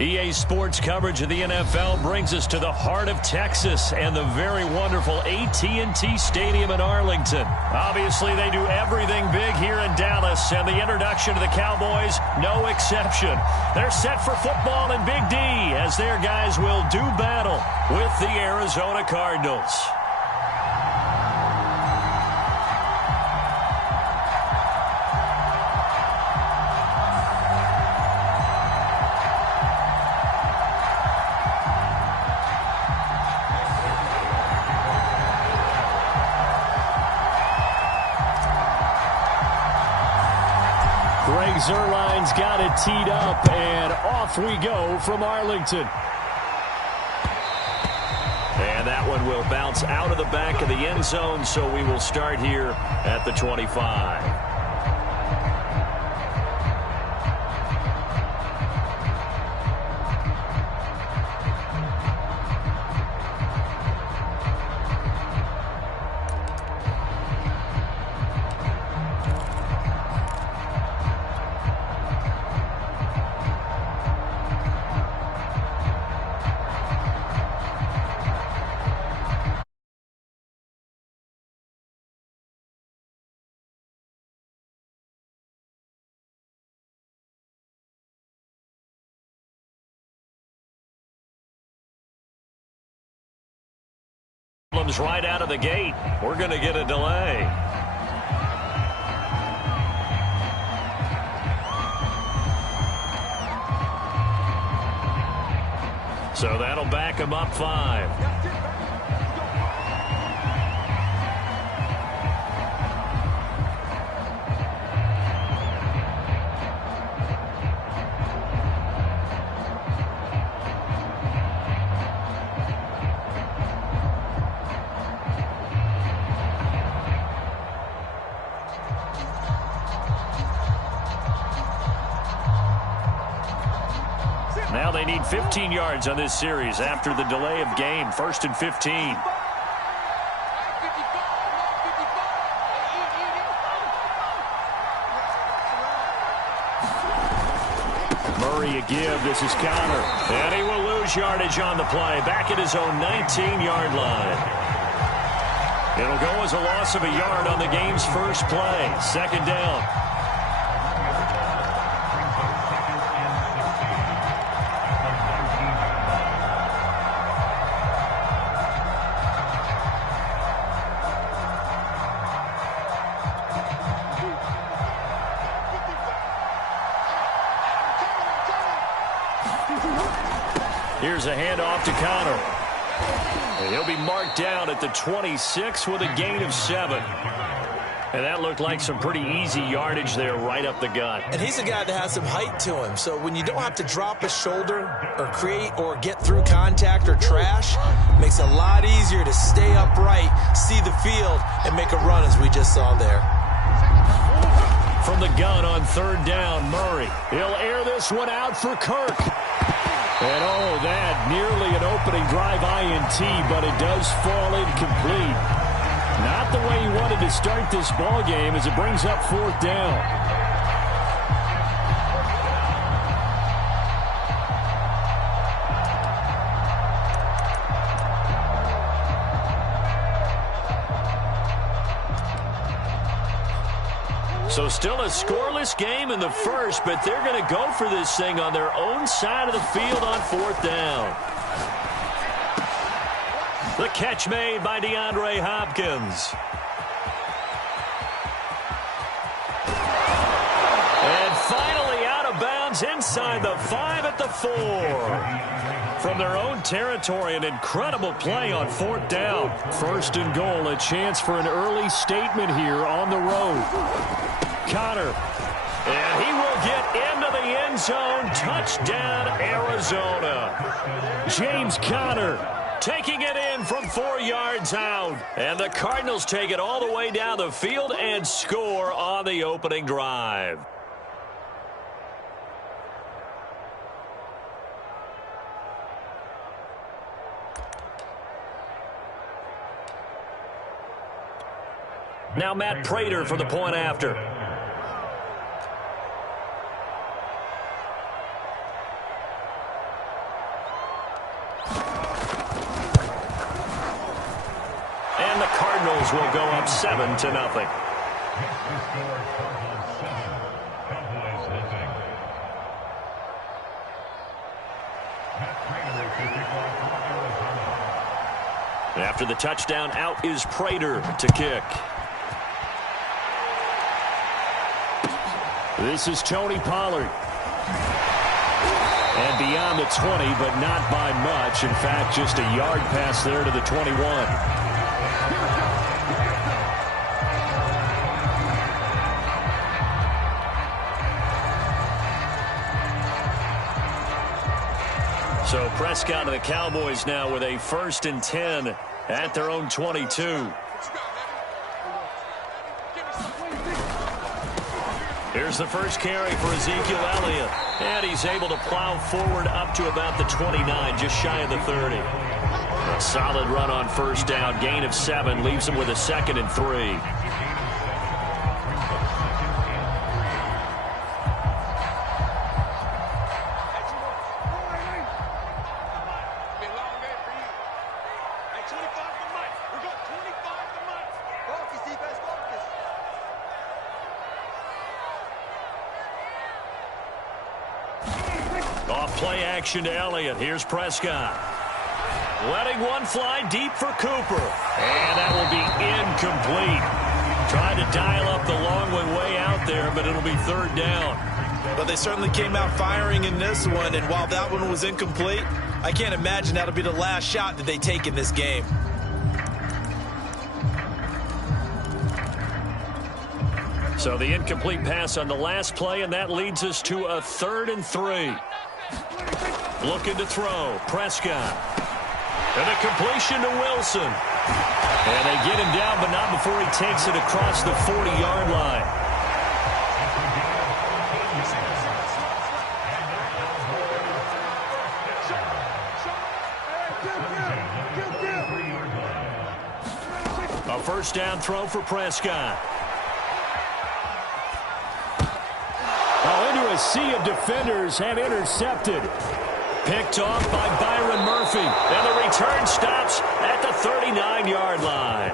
EA Sports coverage of the NFL brings us to the heart of Texas and the very wonderful AT&T Stadium in Arlington. Obviously, they do everything big here in Dallas, and the introduction to the Cowboys, no exception. They're set for football in Big D as their guys will do battle with the Arizona Cardinals. Zerline's got it teed up, and off we go from Arlington. And that one will bounce out of the back of the end zone, so we will start here at the 25. Right out of the gate. We're going to get a delay. So that'll back him up 5. Now they need 15 yards on this series after the delay of game. 1st and 15. Murray a give. This is Connor. And he will lose yardage on the play. Back at his own 19-yard line. It'll go as a loss of a yard on the game's first play. 2nd down. Here's a handoff to Connor. And he'll be marked down at the 26 with a gain of 7. And that looked like some pretty easy yardage there right up the gut. And he's a guy that has some height to him. So when you don't have to drop a shoulder or create or get through contact or trash, makes it a lot easier to stay upright, see the field, and make a run as we just saw there. From the gun on 3rd down, Murray. He'll air this one out for Kirk. And oh, that nearly an opening drive INT, but it does fall incomplete. Not the way he wanted to start this ball game as it brings up 4th down. So still a scoreless game in the first, but they're going to go for this thing on their own side of the field on 4th down. The catch made by DeAndre Hopkins. And finally out of bounds inside the 5 at the 4. From their own territory, an incredible play on 4th down. 1st and goal, a chance for an early statement here on the road. Connor, and he will get into the end zone. Touchdown, Arizona. James Conner taking it in from 4 yards out. And the Cardinals take it all the way down the field and score on the opening drive. Now Matt Prater for the point after. Cardinals will go up 7-0. After the touchdown, out is Prater to kick. This is Tony Pollard. And beyond the 20, but not by much. In fact, just a yard pass there to the 21. So Prescott and the Cowboys now with a 1st and 10 at their own 22. Here's the first carry for Ezekiel Elliott. And he's able to plow forward up to about the 29, just shy of the 30. A solid run on 1st down. Gain of 7 leaves him with a 2nd and 3. Play action to Elliott. Here's Prescott. Letting one fly deep for Cooper. And that will be incomplete. Trying to dial up the long way out there, but it'll be 3rd down. But they certainly came out firing in this one, and while that one was incomplete, I can't imagine that'll be the last shot that they take in this game. So the incomplete pass on the last play, and that leads us to a 3rd and 3. Looking to throw. Prescott. And a completion to Wilson. And they get him down, but not before he takes it across the 40-yard line. A 1st down throw for Prescott. Into a sea of defenders and intercepted. Picked off by Byron Murphy. And the return stops at the 39-yard line.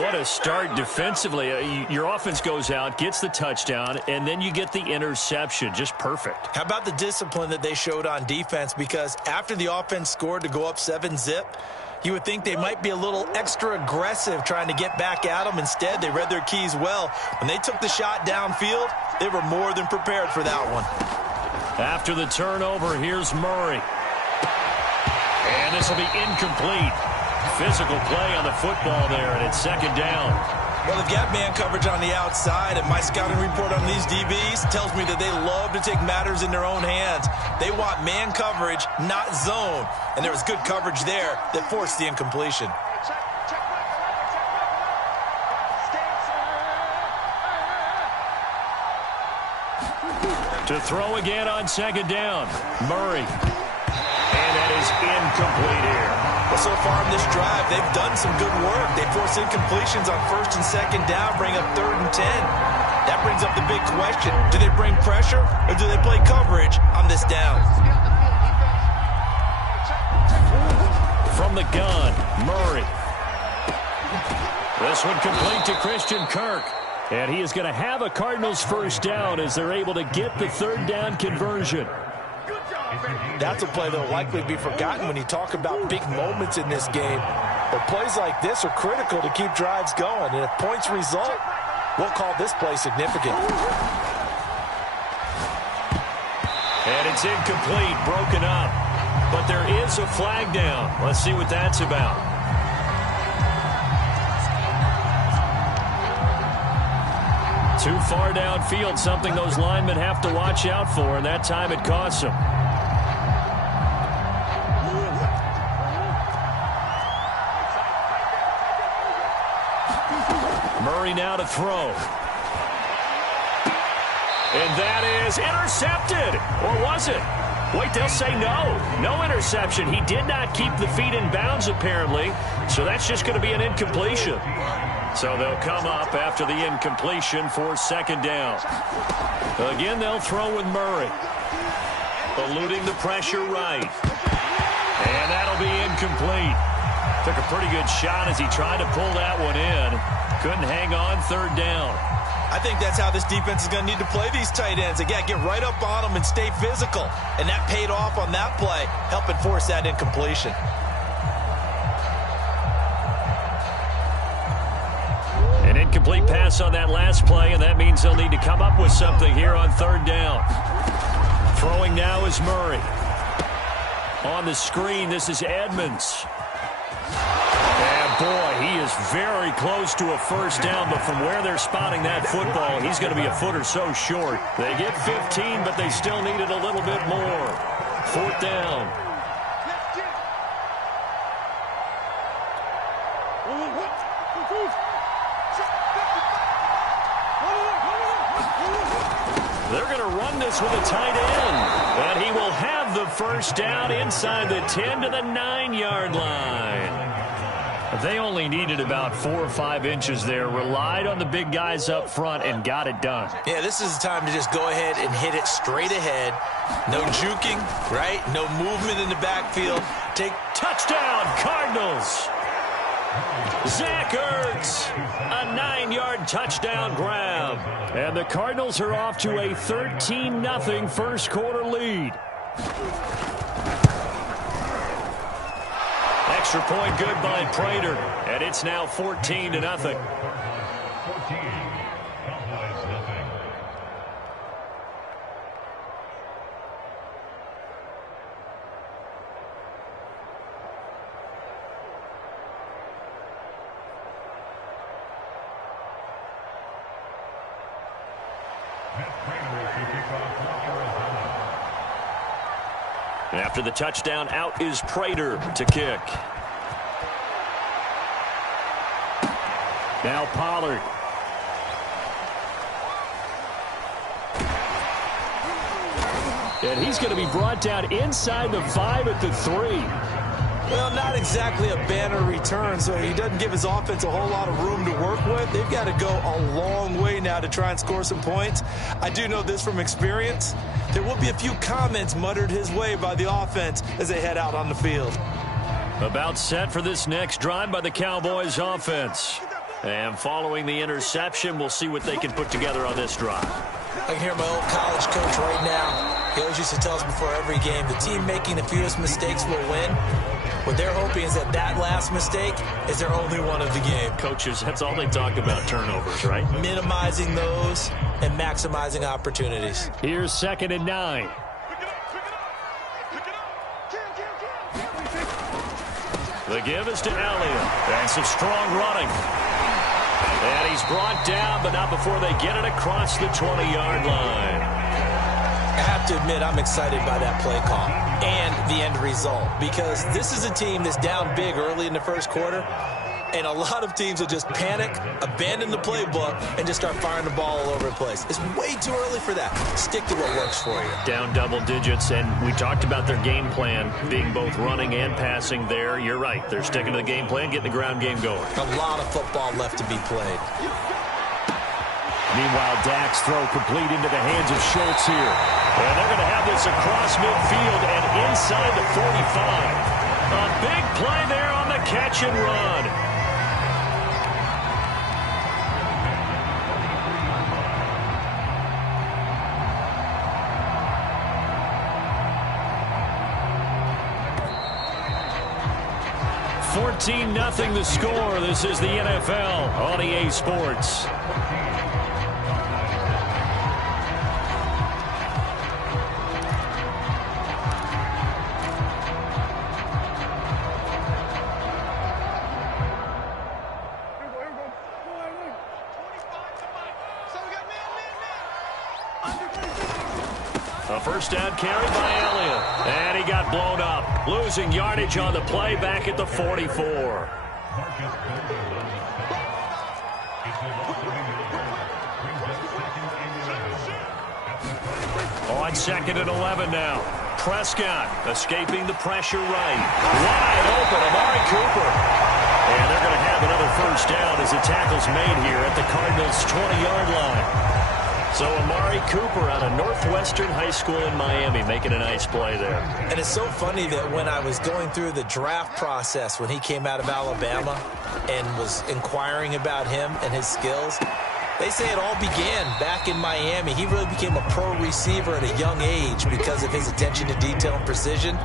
What a start defensively. Your offense goes out, gets the touchdown, and then you get the interception. Just perfect. How about the discipline that they showed on defense? Because after the offense scored to go up 7-zip, you would think they might be a little extra aggressive trying to get back at them. Instead, they read their keys well. When they took the shot downfield, they were more than prepared for that one. After the turnover, here's Murray. And this will be incomplete. Physical play on the football there, and it's 2nd down. Well, they've got man coverage on the outside, and my scouting report on these DBs tells me that they love to take matters in their own hands. They want man coverage, not zone. And there was good coverage there that forced the incompletion. To throw again on 2nd down. Murray. And that is incomplete here. Well, so far in this drive, they've done some good work. They force incompletions on 1st and 2nd down, bring up 3rd and 10. That brings up the big question. Do they bring pressure or do they play coverage on this down? From the gun, Murray. This one complete to Christian Kirk. And he is going to have a Cardinals 1st down as they're able to get the 3rd down conversion. That's a play that will likely be forgotten when you talk about big moments in this game. But plays like this are critical to keep drives going. And if points result, we'll call this play significant. And it's incomplete, broken up. But there is a flag down. Let's see what that's about. Too far downfield, something those linemen have to watch out for, and that time it costs them. Murray now to throw. And that is intercepted. Or was it? Wait, they'll say no. No interception. He did not keep the feet in bounds, apparently. So that's just going to be an incompletion. So they'll come up after the incompletion for 2nd down. Again, they'll throw with Murray. Eluding the pressure right. And that'll be incomplete. Took a pretty good shot as he tried to pull that one in. Couldn't hang on, third down. I think that's how this defense is going to need to play these tight ends. Again, get right up on them and stay physical. And that paid off on that play, helping force that incompletion. An incomplete pass on that last play, and that means they'll need to come up with something here on third down. Throwing now is Murray. On the screen, this is Edmonds. And boy, he is very close to a first down, but from where they're spotting that football, he's going to be a foot or so short. They get 15, but they still need it a little bit more. Fourth down. They're going to run this with a tight end, and he will have the first down inside the 10 to the 9-yard line. They only needed about 4 or 5 inches there, relied on the big guys up front, and got it done. Yeah, this is the time to just go ahead and hit it straight ahead. No juking, right? No movement in the backfield. Take touchdown, Cardinals. Zach Ertz, a 9-yard touchdown grab. And the Cardinals are off to a 13-0 first quarter lead. Extra point good by Prater, and it's now 14-0. After the touchdown, out is Prater to kick. Now Pollard. And he's going to be brought down inside the 5 at the 3. Well, not exactly a banner return, so he doesn't give his offense a whole lot of room to work with. They've got to go a long way now to try and score some points. I do know this from experience. There will be a few comments muttered his way by the offense as they head out on the field. About set for this next drive by the Cowboys offense. And following the interception, we'll see what they can put together on this drive. I can hear my old college coach right now. He always used to tell us before every game, the team making the fewest mistakes will win. What they're hoping is that that last mistake is their only one of the game. Coaches, that's all they talk about, turnovers, right? Minimizing those and maximizing opportunities. Here's 2nd and 9. The give is to Elliott. And some strong running. And he's brought down, but not before they get it across the 20-yard line. I have to admit, I'm excited by that play call and the end result, because this is a team that's down big early in the first quarter, and a lot of teams will just panic, abandon the playbook, and just start firing the ball all over the place. It's way too early for that. Stick to what works for you. Down double digits, and we talked about their game plan being both running and passing there. You're right. They're sticking to the game plan, getting the ground game going. A lot of football left to be played. Meanwhile, Dak's throw complete into the hands of Schultz here. And they're going to have this across midfield and inside the 45. A big play there on the catch and run. $14-0 the score. This is the NFL on EA Sports. A first down carry by Elliott. And he got blown up. Losing yardage on the play back at the 44. On 2nd and 11 now. Prescott escaping the pressure right. Wide open, Amari Cooper. And they're going to have another first down as the tackle's made here at the Cardinals' 20-yard line. So Amari Cooper out of Northwestern High School in Miami making a nice play there. And it's so funny that when I was going through the draft process when he came out of Alabama and was inquiring about him and his skills, they say it all began back in Miami. He really became a pro receiver at a young age because of his attention to detail and precision.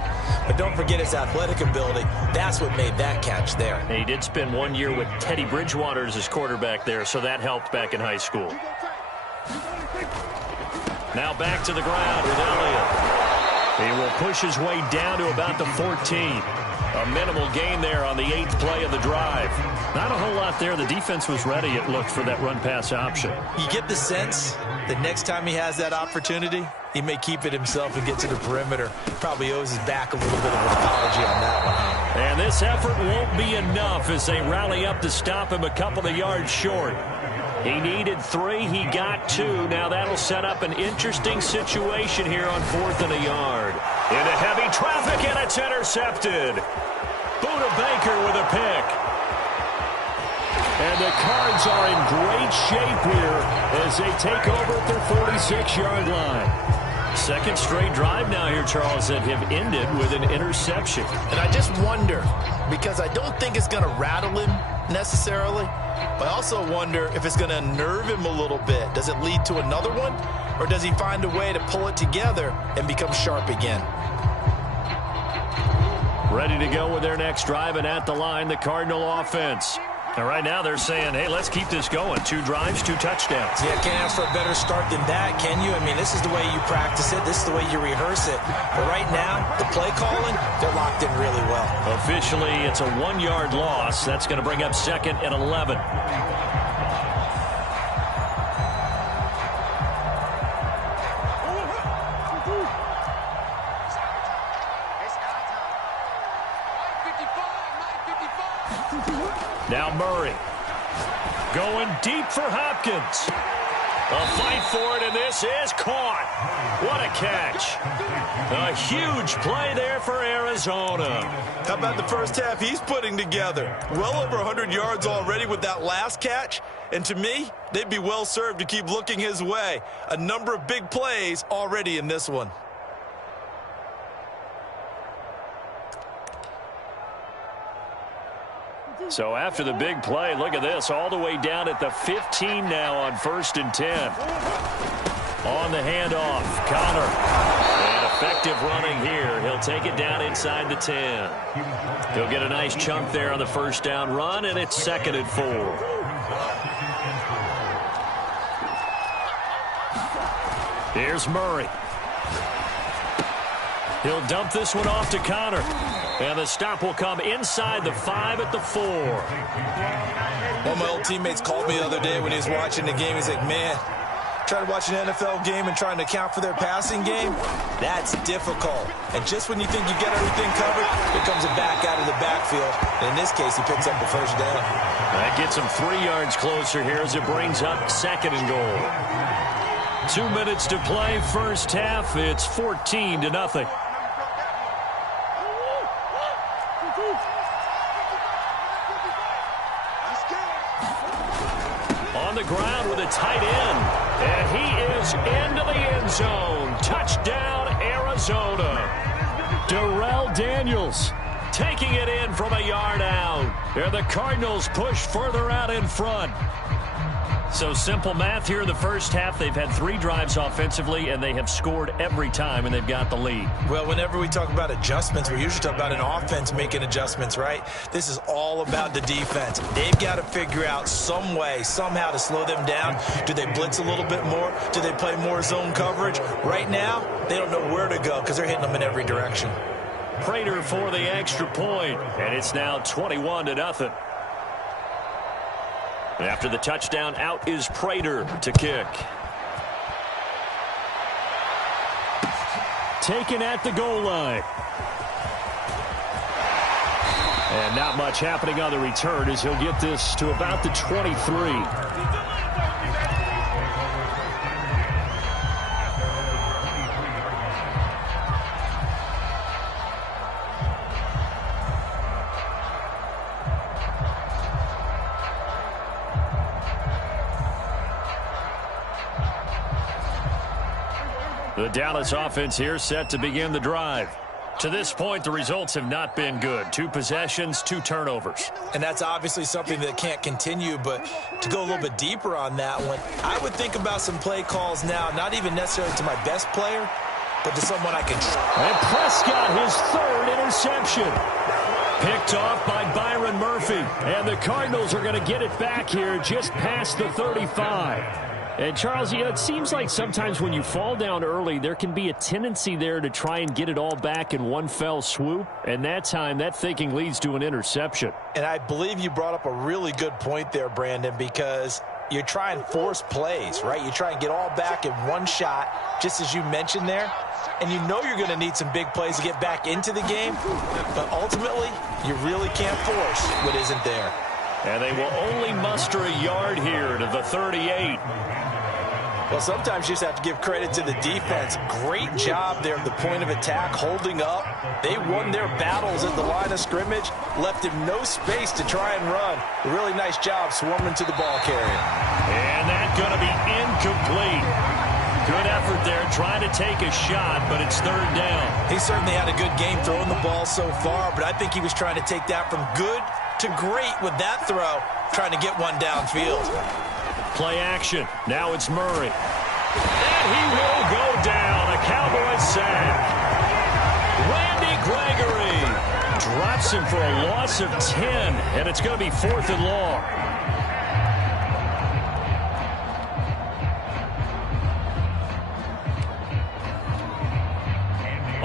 But don't forget his athletic ability. That's what made that catch there. And he did spend 1 year with Teddy Bridgewater as his quarterback there, so that helped back in high school. Now back to the ground with Elliott. He will push his way down to about the 14. A minimal gain there on the 8th play of the drive. Not a whole lot there. The defense was ready, it looked, for that run-pass option. You get the sense that next time he has that opportunity, he may keep it himself and get to the perimeter. Probably owes his back a little bit of an apology on that one. And this effort won't be enough as they rally up to stop him a couple of yards short. He needed 3. He got 2. Now that'll set up an interesting situation here on 4th and a yard. Into heavy traffic, and it's intercepted. Buda Baker with a pick. And the Cards are in great shape here as they take over at their 46-yard line. Second straight drive now here, Charles, that have ended with an interception. And I just wonder, because I don't think it's going to rattle him necessarily, but I also wonder if it's going to unnerve him a little bit. Does it lead to another one, or does he find a way to pull it together and become sharp again? Ready to go with their next drive, and at the line, the Cardinal offense. And right now they're saying, hey, let's keep this going. 2 drives, 2 touchdowns. Yeah, can't ask for a better start than that, can you? I mean, this is the way you practice it. This is the way you rehearse it. But right now, the play calling, they're locked in really well. Officially, it's a 1-yard loss. That's going to bring up 2nd and 11. Now Murray going deep for Hopkins. A fight for it, and this is caught. What a catch. A huge play there for Arizona. How about the first half he's putting together? Well over 100 yards already with that last catch. And to me, they'd be well served to keep looking his way. A number of big plays already in this one. So after the big play, look at this, all the way down at the 15 now on 1st and 10. On the handoff, Connor. And effective running here. He'll take it down inside the 10. He'll get a nice chunk there on the first down run, and it's 2nd and 4. Here's Murray. He'll dump this one off to Connor. And the stop will come inside the 5 at the 4. One of my old teammates called me the other day when he was watching the game. He's like, man, trying to watch an NFL game and trying to account for their passing game, that's difficult. And just when you think you get everything covered, here comes a back out of the backfield. And in this case, he picks up the first down. That gets him 3 yards closer here as it brings up 2nd and goal. 2 minutes to play, first half. It's 14-0. On the ground with a tight end. And he is into the end zone. Touchdown, Arizona. Darrell Daniels taking it in from a yard out. And the Cardinals push further out in front. So simple math here in the first half. They've had 3 drives offensively, and they have scored every time, and they've got the lead. Well, whenever we talk about adjustments, we usually talk about an offense making adjustments, right? This is all about the defense. They've got to figure out some way, somehow to slow them down. Do they blitz a little bit more? Do they play more zone coverage? Right now, they don't know where to go because they're hitting them in every direction. Prater for the extra point, and it's now 21-0. After the touchdown, out is Prater to kick. Taken at the goal line. And not much happening on the return as he'll get this to about the 23. The Dallas offense here set to begin the drive. To this point, the results have not been good. 2 possessions, 2 turnovers. And that's obviously something that can't continue, but to go a little bit deeper on that one, I would think about some play calls now, not even necessarily to my best player, but to someone I can trust. And Prescott, his 3rd interception. Picked off by Byron Murphy. And the Cardinals are going to get it back here just past the 35. And, Charles, you know, it seems like sometimes when you fall down early, there can be a tendency there to try and get it all back in one fell swoop. And that time, that thinking leads to an interception. And I believe you brought up a really good point there, Brandon, because you try and force plays, right? You try and get all back in one shot, just as you mentioned there. And you know you're going to need some big plays to get back into the game. But ultimately, you really can't force what isn't there. And they will only muster a yard here to the 38. Well, sometimes you just have to give credit to the defense. Great job there at the point of attack, holding up. They won their battles at the line of scrimmage, left him no space to try and run. A really nice job swarming to the ball carrier. And that's going to be incomplete. Good effort there, trying to take a shot, but it's 3rd down. He certainly had a good game throwing the ball so far, but I think he was trying to take that from good to great with that throw, trying to get one downfield. Play action. Now it's Murray. And he will go down. A Cowboys sack. Randy Gregory drops him for a loss of 10, and it's going to be 4th and long.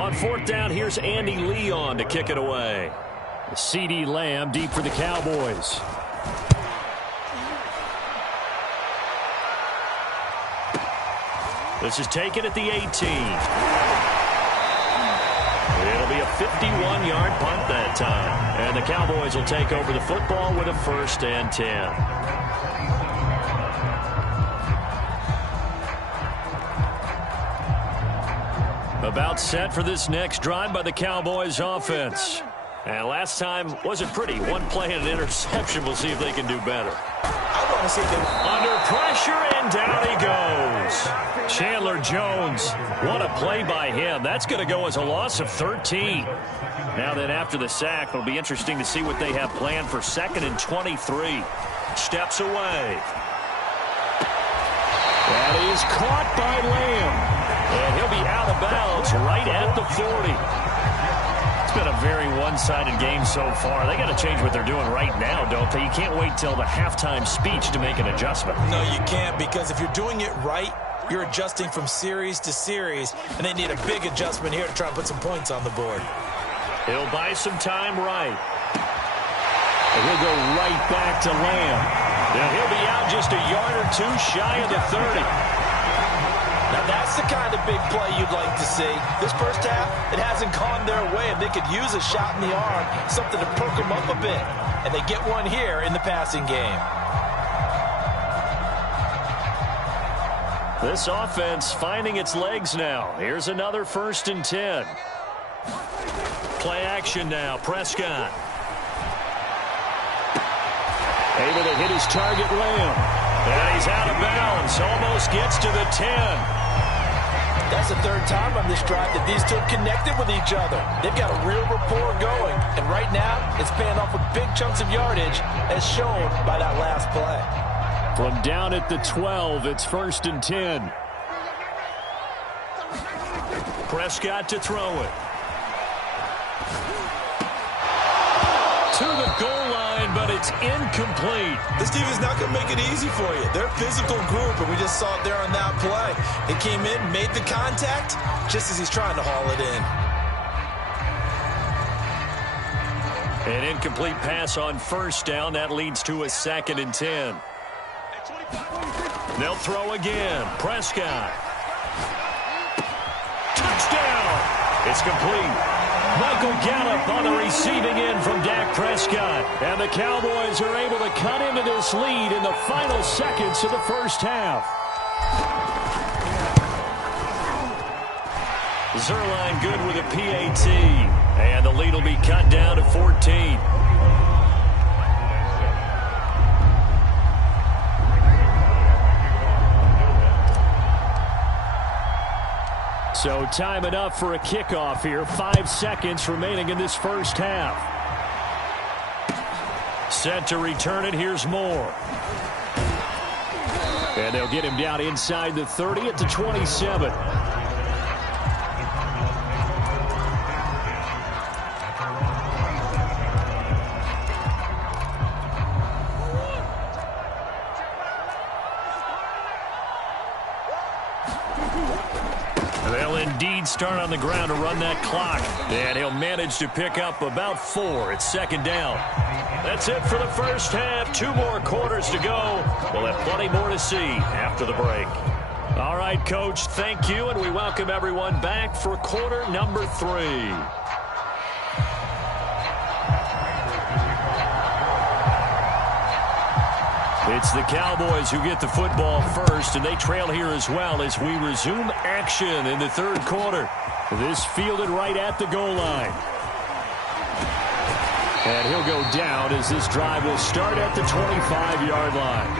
On 4th down, here's Andy Leon to kick it away. CeeDee Lamb deep for the Cowboys. This is taken at the 18. It'll be a 51-yard punt that time. And the Cowboys will take over the football with a 1st and 10. About set for this next drive by the Cowboys offense. And last time wasn't pretty. 1 play and an interception. We'll see if they can do better. I want to see them under pressure, and down he goes. Chandler Jones, what a play by him. That's going to go as a loss of 13. Now then, after the sack, it'll be interesting to see what they have planned for 2nd and 23. Steps away. That is caught by Lamb. And he'll be out of bounds right at the 40. It's been a very one-sided game so far. They got to change what they're doing right now, don't they? You can't wait till the halftime speech to make an adjustment. No, you can't, because if you're doing it right, you're adjusting from series to series, and they need a big adjustment here to try and put some points on the board. He'll buy some time right. And he'll go right back to Lamb. Now he'll be out just a yard or 2 shy of the 30. Now that's the kind of big play you'd like to see. This first half, it hasn't gone their way, and they could use a shot in the arm, something to perk them up a bit. And they get one here in the passing game. This offense finding its legs now. Here's another 1st and 10. Play action now. Prescott. Able to hit his target, Lamb. And he's out of bounds. Almost gets to the 10. That's the 3rd time on this drive that these 2 have connected with each other. They've got a real rapport going. And right now, it's paying off with big chunks of yardage, as shown by that last play. From down at the 12, it's 1st and 10. Prescott to throw it. To the goal line, but it's incomplete. This team is not going to make it easy for you. They're a physical group, and we just saw it there on that play. They came in, made the contact, just as he's trying to haul it in. An incomplete pass on 1st down. That leads to a 2nd and 10. They'll throw again. Prescott. Touchdown. It's complete. Michael Gallup on the receiving end from Dak Prescott. And the Cowboys are able to cut into this lead in the final seconds of the first half. Zerline good with a PAT. And the lead will be cut down to 14. So time enough for a kickoff here. 5 seconds remaining in this first half. Set to return it. Here's Moore. And they'll get him down inside the 30 at the 27. They'll indeed start on the ground to run that clock. And he'll manage to pick up about 4 at second down. That's it for the first half. 2 more quarters to go. We'll have plenty more to see after the break. All right, Coach, thank you, and we welcome everyone back for quarter number 3. It's the Cowboys who get the football first, and they trail here as well as we resume action in the third quarter. This fielded right at the goal line. And he'll go down as this drive will start at the 25-yard line.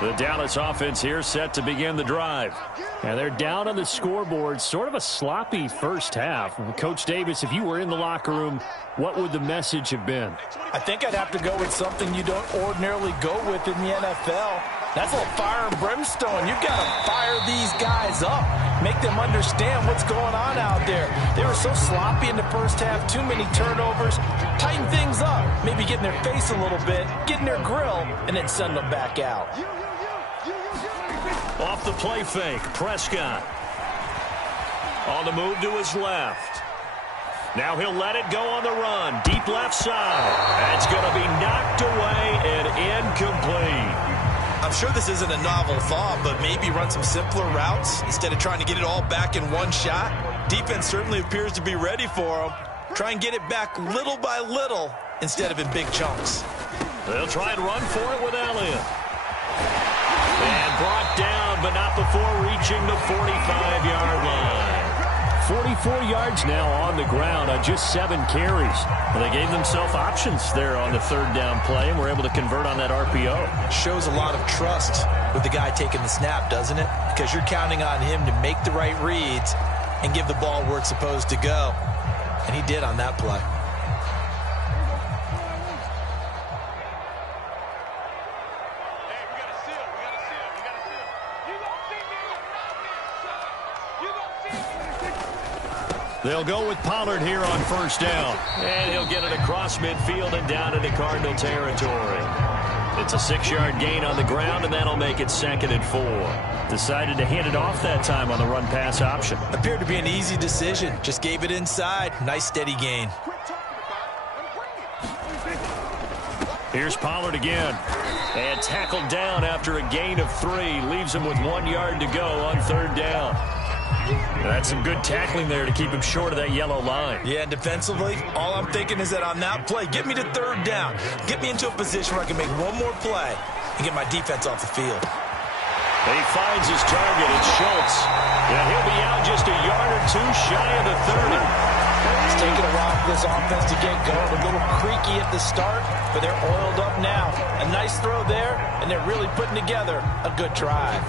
The Dallas offense here set to begin the drive. And they're down on the scoreboard. Sort of a sloppy first half. Coach Davis, if you were in the locker room, what would the message have been? I think I'd have to go with something you don't ordinarily go with in the NFL. That's a little fire and brimstone. You've got to fire these guys up. Make them understand what's going on out there. They were so sloppy in the first half. Too many turnovers. Tighten things up. Maybe get in their face a little bit. Get in their grill. And then send them back out. Off the play fake, Prescott. On the move to his left. Now he'll let it go on the run. Deep left side. That's going to be knocked away and incomplete. I'm sure this isn't a novel thought, but maybe run some simpler routes instead of trying to get it all back in one shot. Defense certainly appears to be ready for him. Try and get it back little by little instead of in big chunks. They'll try and run for it with Elliott. And brought down, but not before reaching the 45-yard line. 44 yards now on the ground on just 7 carries. Well, they gave themselves options there on the third down play and were able to convert on that RPO. Shows a lot of trust with the guy taking the snap, doesn't it? Because you're counting on him to make the right reads and give the ball where it's supposed to go. And he did on that play. They'll go with Pollard here on first down. And he'll get it across midfield and down into Cardinal territory. It's a 6-yard gain on the ground, and that'll make it 2nd and 4. Decided to hand it off that time on the run-pass option. Appeared to be an easy decision. Just gave it inside. Nice steady gain. Here's Pollard again. And tackled down after a gain of 3. Leaves him with 1 yard to go on third down. That's some good tackling there to keep him short of that yellow line. Yeah, and defensively, all I'm thinking is that on that play, get me to third down. Get me into a position where I can make one more play and get my defense off the field. He finds his target. It's Schultz. Yeah, he'll be out just a yard or 2 shy of the 30. It's taken a while for this offense to get going. A little creaky at the start, but they're oiled up now. A nice throw there, and they're really putting together a good drive.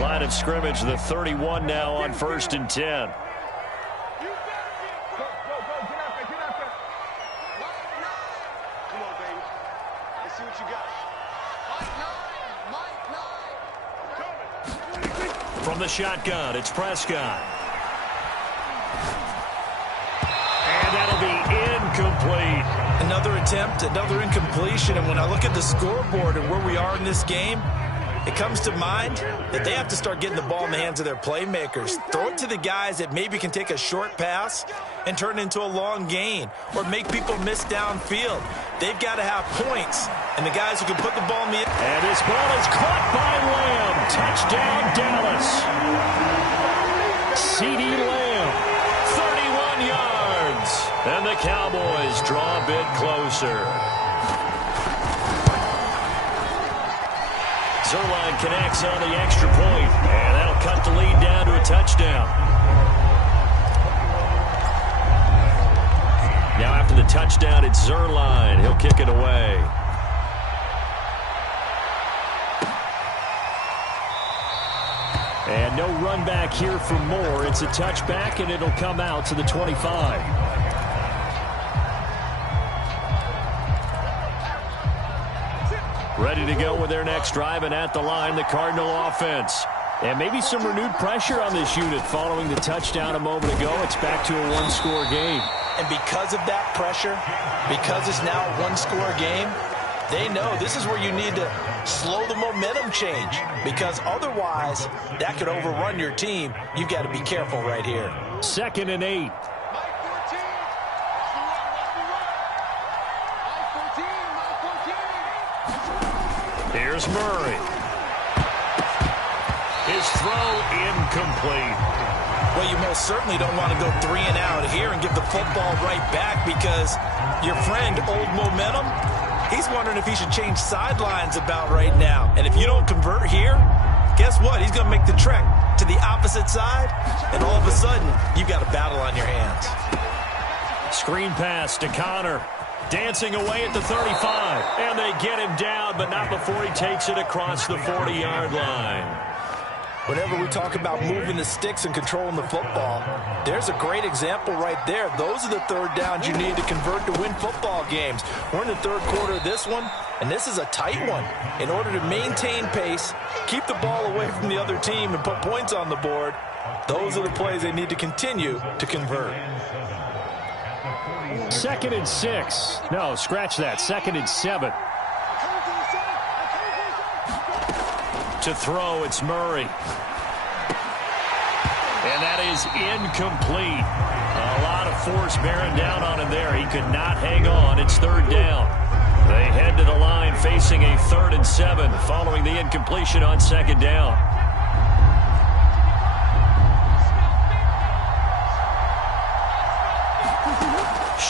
Line of scrimmage, the 31 now on 1st and 10. Go, get out there. Come on, baby. Let's see what you got. From the shotgun, it's Prescott. And that'll be incomplete. Another attempt, another incompletion, and when I look at the scoreboard and where we are in this game, it comes to mind that they have to start getting the ball in the hands of their playmakers. Throw it to the guys that maybe can take a short pass and turn it into a long gain or make people miss downfield. They've got to have points, and the guys who can put the ball in the... And this ball is caught by Lamb. Touchdown, Dallas. CeeDee Lamb, 31 yards. And the Cowboys draw a bit closer. Zerline connects on the extra point, and that'll cut the lead down to a touchdown. Now after the touchdown, it's Zerline. He'll kick it away. And no run back here for Moore. It's a touchback, and it'll come out to the 25. Ready to go with their next drive, and at the line, the Cardinal offense. And maybe some renewed pressure on this unit following the touchdown a moment ago. It's back to a one-score game. And because of that pressure, because it's now a one-score game, they know this is where you need to slow the momentum change, because otherwise that could overrun your team. You've got to be careful right here. 2nd and 8. Here's Murray. His throw incomplete. Well, you most certainly don't want to go 3 and out here and give the football right back, because your friend, Old Momentum, he's wondering if he should change sidelines about right now. And if you don't convert here, guess what? He's going to make the trek to the opposite side, and all of a sudden, you've got a battle on your hands. Screen pass to Connor. Dancing away at the 35. And they get him down, but not before he takes it across the 40-yard line. Whenever we talk about moving the sticks and controlling the football, there's a great example right there. Those are the third downs you need to convert to win football games. We're in the third quarter of this one, and this is a tight one. In order to maintain pace, keep the ball away from the other team, and put points on the board, those are the plays they need to continue to convert. 2nd and 6. No, scratch that. 2nd and 7. To throw, it's Murray. And that is incomplete. A lot of force bearing down on him there. He could not hang on. It's 3rd down. They head to the line facing a 3rd and 7 following the incompletion on 2nd down.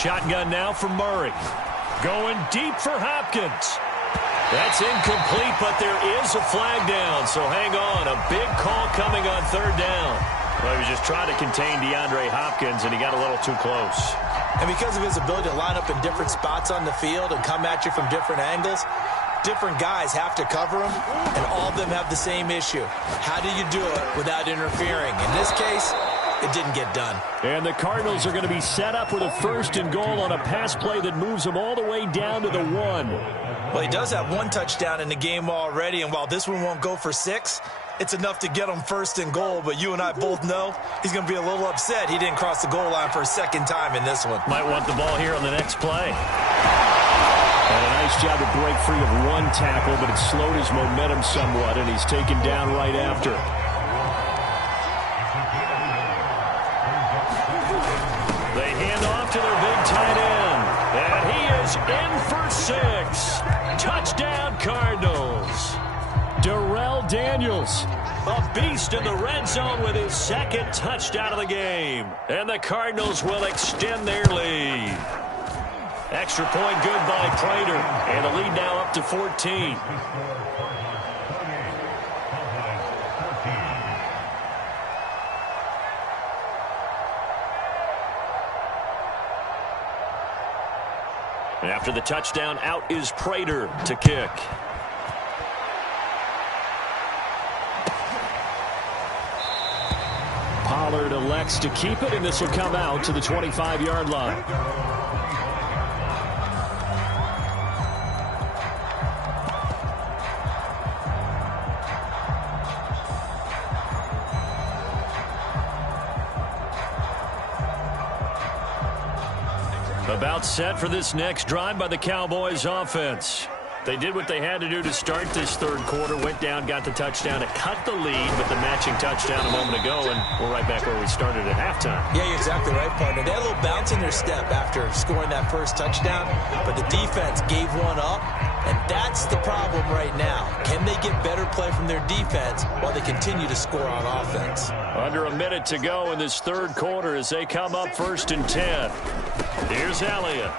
Shotgun now for Murray. Going deep for Hopkins. That's incomplete, but there is a flag down, so hang on. A big call coming on 3rd down. Well, he was just trying to contain DeAndre Hopkins, and he got a little too close. And because of his ability to line up in different spots on the field and come at you from different angles, different guys have to cover him, and all of them have the same issue. How do you do it without interfering? In this case, it didn't get done. And the Cardinals are going to be set up with a 1st and goal on a pass play that moves them all the way down to the 1. Well, he does have 1 touchdown in the game already, and while this one won't go for 6, it's enough to get him 1st and goal. But you and I both know he's going to be a little upset he didn't cross the goal line for a 2nd time in this one. Might want the ball here on the next play. And a nice job to break free of 1 tackle, but it slowed his momentum somewhat, and he's taken down right after. They hand off to their big tight end, and he is in for 6. Touchdown, Cardinals. Darrell Daniels, a beast in the red zone with his 2nd touchdown of the game. And the Cardinals will extend their lead. Extra point good by Prater, and the lead now up to 14. After the touchdown, out is Prater to kick. Pollard elects to keep it, and this will come out to the 25-yard line. About set for this next drive by the Cowboys offense. They did what they had to do to start this 3rd quarter, went down, got the touchdown to cut the lead with the matching touchdown a moment ago, and we're right back where we started at halftime. Yeah, you're exactly right, partner. They had a little bounce in their step after scoring that 1st touchdown, but the defense gave one up, and that's the problem right now. Can they get better play from their defense while they continue to score on offense? Under a minute to go in this 3rd quarter as they come up 1st and 10. Here's Elliott.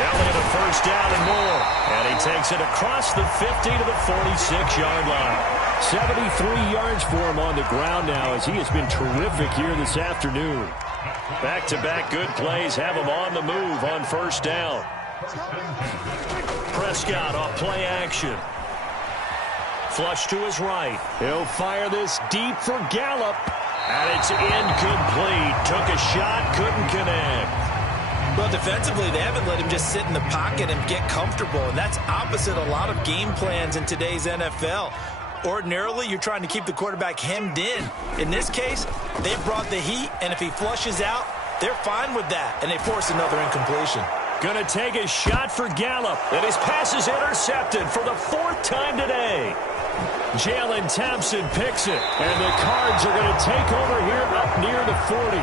Elliott a 1st down and more. And he takes it across the 50 to the 46-yard line. 73 yards for him on the ground now as he has been terrific here this afternoon. Back-to-back good plays have him on the move on first down. Prescott off play action. Flush to his right. He'll fire this deep for Gallup. And it's incomplete. Took a shot, couldn't connect. Well, defensively, they haven't let him just sit in the pocket and get comfortable, and that's opposite a lot of game plans in today's NFL. Ordinarily, you're trying to keep the quarterback hemmed in. In this case, they brought the heat, and if he flushes out, they're fine with that, and they force another incompletion. Going to take a shot for Gallup, and his pass is intercepted for the 4th time today. Jalen Thompson picks it, and the Cards are going to take over here up near the 40.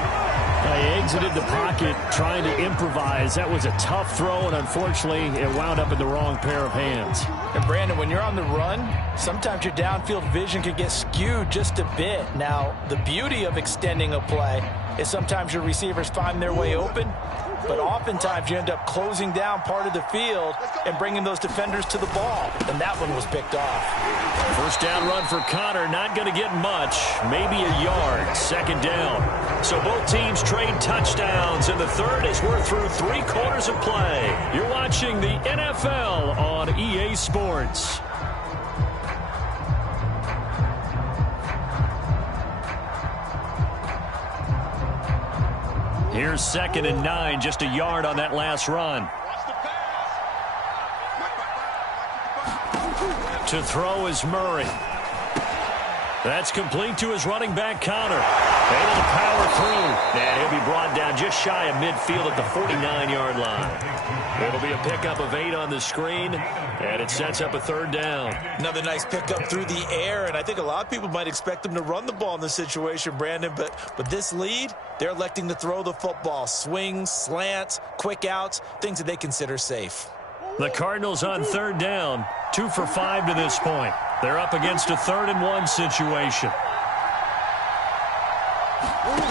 They exited the pocket trying to improvise. That was a tough throw, and unfortunately, it wound up in the wrong pair of hands. And Brandon, when you're on the run, sometimes your downfield vision can get skewed just a bit. Now, the beauty of extending a play is sometimes your receivers find their way open, but oftentimes you end up closing down part of the field and bringing those defenders to the ball, and that one was picked off. First down run for Connor, not going to get much, maybe a yard, second down. So both teams trade touchdowns, and the third as we're through 3 quarters of play. You're watching the NFL on EA Sports. Here's 2nd and 9, just a yard on that last run. To throw is Murray. That's complete to his running back, Connor. Able to power through. And he'll be brought down just shy of midfield at the 49-yard line. It'll be a pickup of 8 on the screen, and it sets up a 3rd down. Another nice pickup through the air, and I think a lot of people might expect them to run the ball in this situation, Brandon, but this lead, they're electing to throw the football. Swings, slants, quick outs, things that they consider safe. The Cardinals on 3rd down, 2 for 5 to this point. They're up against a 3rd and 1 situation.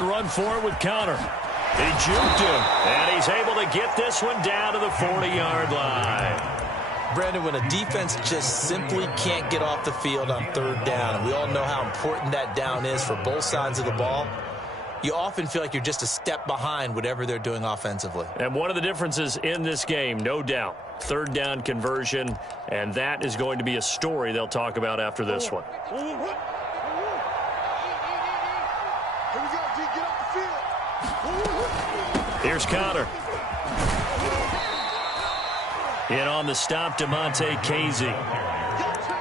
Run for it with Connor. He juked him, and he's able to get this one down to the 40-yard line. Brandon, when a defense just simply can't get off the field on 3rd down, and we all know how important that down is for both sides of the ball, you often feel like you're just a step behind whatever they're doing offensively. And one of the differences in this game, no doubt, 3rd down conversion, and that is going to be a story they'll talk about after this one. Here's Connor. In on the stop, DeMonte Casey.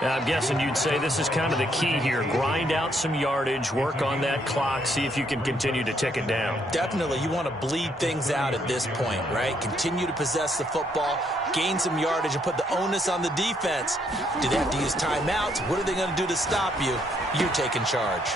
Now, I'm guessing you'd say this is kind of the key here. Grind out some yardage, work on that clock, see if you can continue to tick it down. Definitely. You want to bleed things out at this point, right? Continue to possess the football, gain some yardage, and put the onus on the defense. Do they have to use timeouts? What are they going to do to stop you? You're taking charge.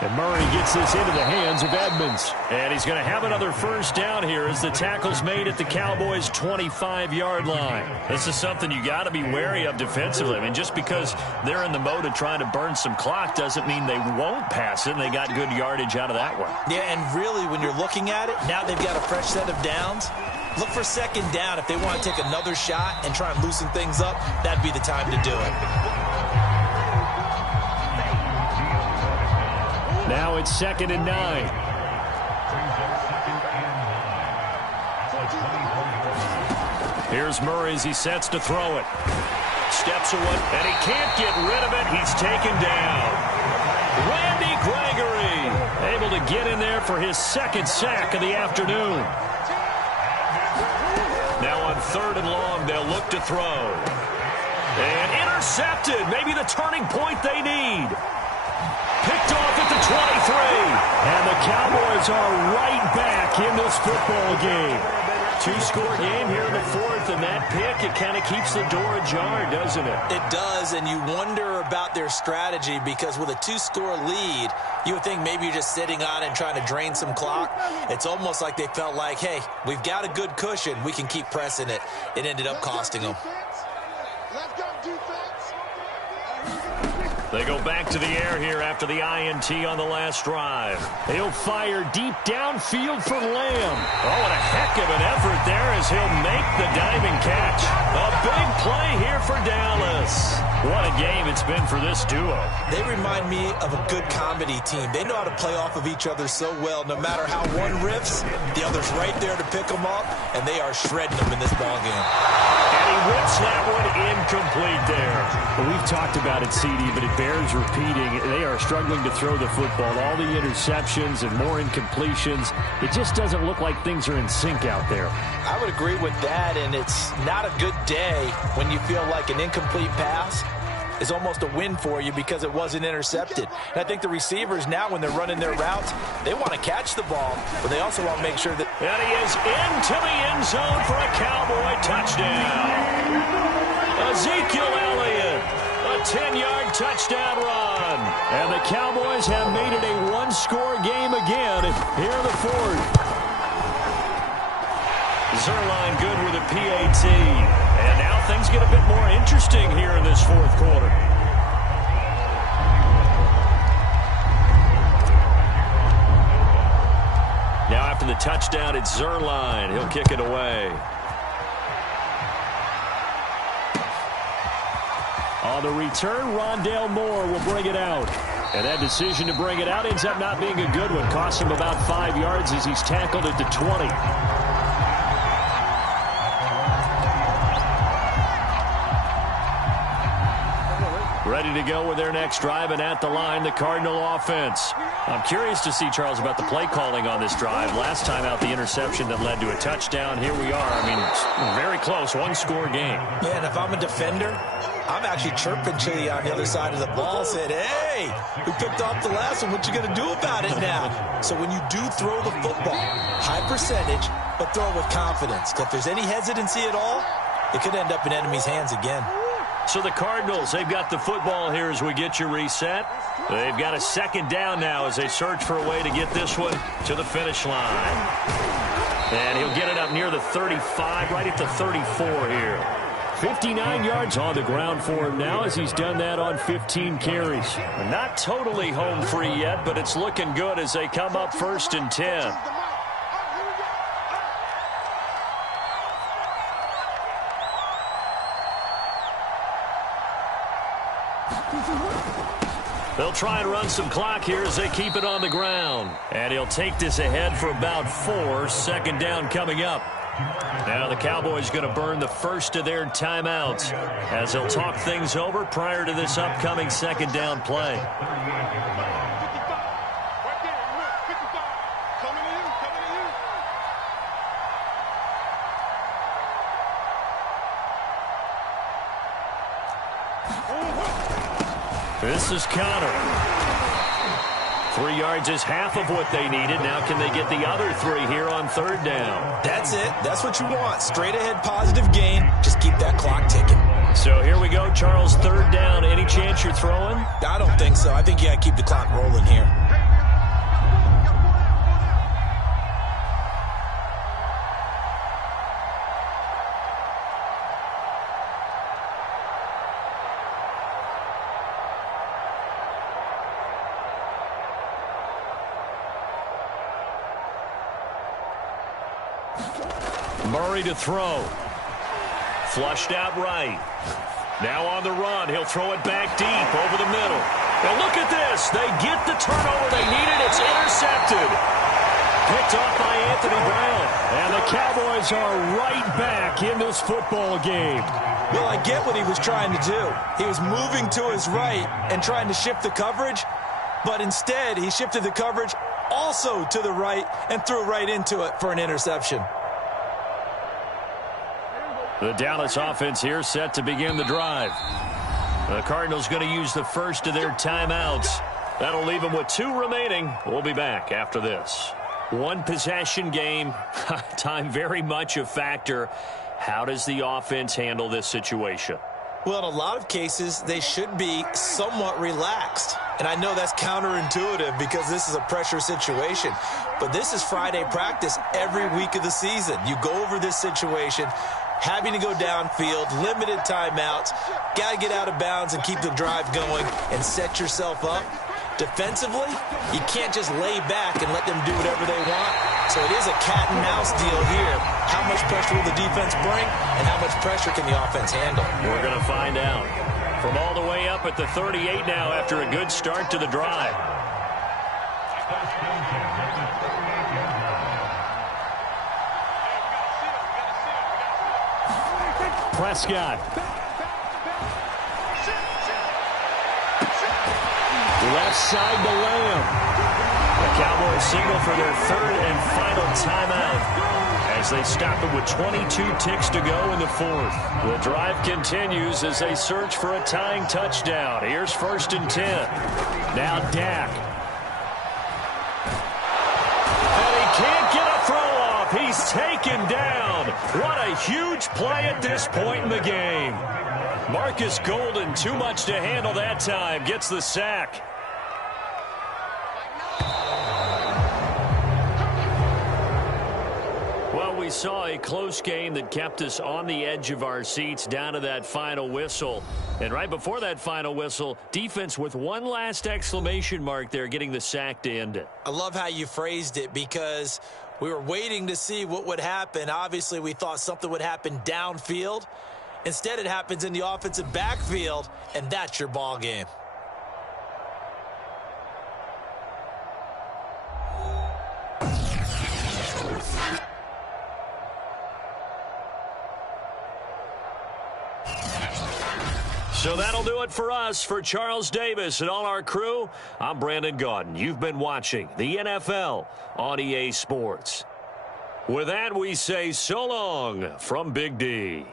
And Murray gets this into the hands of Edmonds. And he's going to have another first down here as the tackle's made at the Cowboys' 25-yard line. This is something you got to be wary of defensively. I mean, just because they're in the mode of trying to burn some clock doesn't mean they won't pass it, and they got good yardage out of that one. Yeah, and really, when you're looking at it, now they've got a fresh set of downs. Look for 2nd down. If they want to take another shot and try and loosen things up, that'd be the time to do it. Now it's 2nd and 9. Here's Murray as he sets to throw it. Steps away, and he can't get rid of it. He's taken down. Randy Gregory able to get in there for his 2nd sack of the afternoon. Now on 3rd and long, they'll look to throw. And intercepted. Maybe the turning point they need. Picked off at the 23. And the Cowboys are right back in this football game. 2-score game here in the 4th, and that pick, it kind of keeps the door ajar, doesn't it? It does, and you wonder about their strategy because with a 2-score lead, you would think maybe you're just sitting on it and trying to drain some clock. It's almost like they felt like, hey, we've got a good cushion. We can keep pressing it. It ended up costing them. They go back to the air here after the INT on the last drive. He'll fire deep downfield for Lamb. Oh, and a heck of an effort there as he'll make the diving catch. A big play here here for Dallas. What a game it's been for this duo. They remind me of a good comedy team. They know how to play off of each other so well. No matter how one riffs, the other's right there to pick them up, and they are shredding them in this ballgame. And he whips that one incomplete there. Well, we've talked about it, CD, but it bears repeating. They are struggling to throw the football. All the interceptions and more incompletions. It just doesn't look like things are in sync out there. I would agree with that, and it's not a good day when you feel like an incomplete pass is almost a win for you because it wasn't intercepted. And I think the receivers now, when they're running their routes, they want to catch the ball, but they also want to make sure that... And he is into the end zone for a Cowboy touchdown. Ezekiel Elliott, a 10-yard touchdown run. And the Cowboys have made it a one-score game again here in the fourth. Zerline good with a PAT. And now things get a bit more interesting here in this fourth quarter. Now after the touchdown, it's Zerline. He'll kick it away. On the return, Rondale Moore will bring it out. And that decision to bring it out ends up not being a good one. Costs him about 5 yards as he's tackled at the 20. Ready to go with their next drive, and at the line, the Cardinal offense. I'm curious to see, Charles, about the play calling on this drive. Last time out, the interception that led to a touchdown. Here we are. I mean, very close, one-score game. Yeah, and if I'm a defender, I'm actually chirping to you on the other side of the ball, saying, hey, we picked off the last one. What you going to do about it now? So when you do throw the football, high percentage, but throw it with confidence. Because if there's any hesitancy at all, it could end up in enemy's hands again. So the Cardinals, they've got the football here as we get you reset. They've got a second down now as they search for a way to get this one to the finish line. And he'll get it up near the 35, right at the 34 here. 59 yards on the ground for him now as he's done that on 15 carries. Not totally home free yet, but it's looking good as they come up 1st and 10. They'll try and run some clock here as they keep it on the ground. And he'll take this ahead for about 4. Second down coming up. Now the Cowboys going to burn the first of their timeouts as they'll talk things over prior to this upcoming second down play. This is Connor. 3 yards is half of what they needed. Now can they get the other 3 here on 3rd down? That's it. That's what you want. Straight ahead positive gain. Just keep that clock ticking. So here we go, Charles. 3rd down. Any chance you're throwing? I don't think so. I think you got to keep the clock rolling here. Murray to throw. Flushed out right. Now on the run. He'll throw it back deep over the middle. Now look at this. They get the turnover they needed. It's intercepted. Picked off by Anthony Brown. And the Cowboys are right back in this football game. Well, I get what he was trying to do. He was moving to his right and trying to shift the coverage. But instead, he shifted the coverage also to the right and threw right into it for an interception. The Dallas offense here set to begin the drive. The Cardinals going to use the first of their timeouts. That'll leave them with 2 remaining. We'll be back after this. One possession game. Time very much a factor. How does the offense handle this situation? Well, in a lot of cases, they should be somewhat relaxed. And I know that's counterintuitive because this is a pressure situation. But this is Friday practice every week of the season. You go over this situation, having to go downfield, limited timeouts, got to get out of bounds and keep the drive going and set yourself up. Defensively, you can't just lay back and let them do whatever they want. So it is a cat and mouse deal here. How much pressure will the defense bring, and how much pressure can the offense handle? We're going to find out. From all the way up at the 38 now after a good start to the drive. Prescott. Left side to Lamb. The Cowboys signal for their third and final timeout as they stop it with 22 ticks to go in the fourth. The drive continues as they search for a tying touchdown. Here's 1st and 10. Now Dak. And he can't get a throw off. He's taken down. What a huge play at this point in the game. Marcus Golden, too much to handle that time, gets the sack. Well, we saw a close game that kept us on the edge of our seats down to that final whistle. And right before that final whistle, defense with one last exclamation mark there, getting the sack to end it. I love how you phrased it, because we were waiting to see what would happen. Obviously, we thought something would happen downfield. Instead, it happens in the offensive backfield, and that's your ball game. So that'll do it for us. For Charles Davis and all our crew, I'm Brandon Gaudin. You've been watching the NFL on EA Sports. With that, we say so long from Big D.